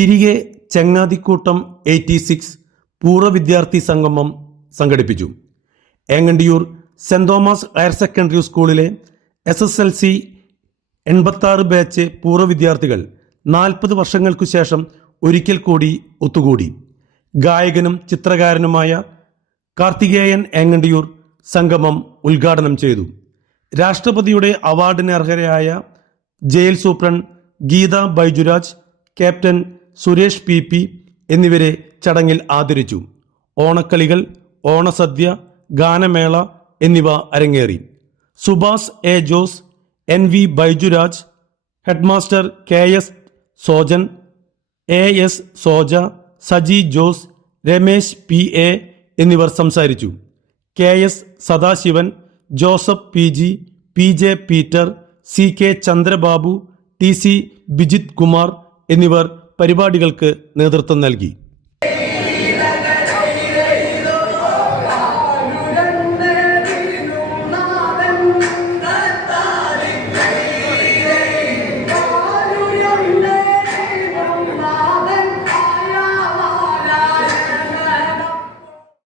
തിരികെ ചങ്ങാതിക്കൂട്ടം 86 പൂർവ്വ വിദ്യാർത്ഥി സംഗമം സംഘടിപ്പിച്ചു. Engandiyur saint Thomas higher secondary സ്കൂളിലെ SSLC 86 ബാച്ച് പൂർവ്വ വിദ്യാർത്ഥികൾ 40 വർഷങ്ങൾക്കു ശേഷം ഒരിക്കൽ കൂടി ഒത്തുകൂടി. ഗായകനും ചിത്രകാരനുമായ കാർത്തികേയൻ ഏങ്ങണ്ടിയൂർ സംഗമം ഉദ്ഘാടനം ചെയ്തു. രാഷ്ട്രപതിയുടെ അവാർഡിന് അർഹരായ jail superintendent Geetha Baijuraj, captain Suresh PP എന്നിവരെ ചടങ്ങിൽ ആദരിച്ചു. ഓണക്കളികൾ, ഓണസദ്യ, ഗാനമേള എന്നിവ അരങ്ങേറി. Subhash A. Jose, NV Baijuraj, headmaster KS Sojan, AS Soja, Saji Jose, Ramesh PA എന്നിവർ സംസാരിച്ചു. KS Sadasivan, Joseph PG, PJ Peter, CK Chandrababu, TC Bijith Kumar എന്നിവർ പരിപാടികൾക്ക് നേതൃത്വം നൽകി.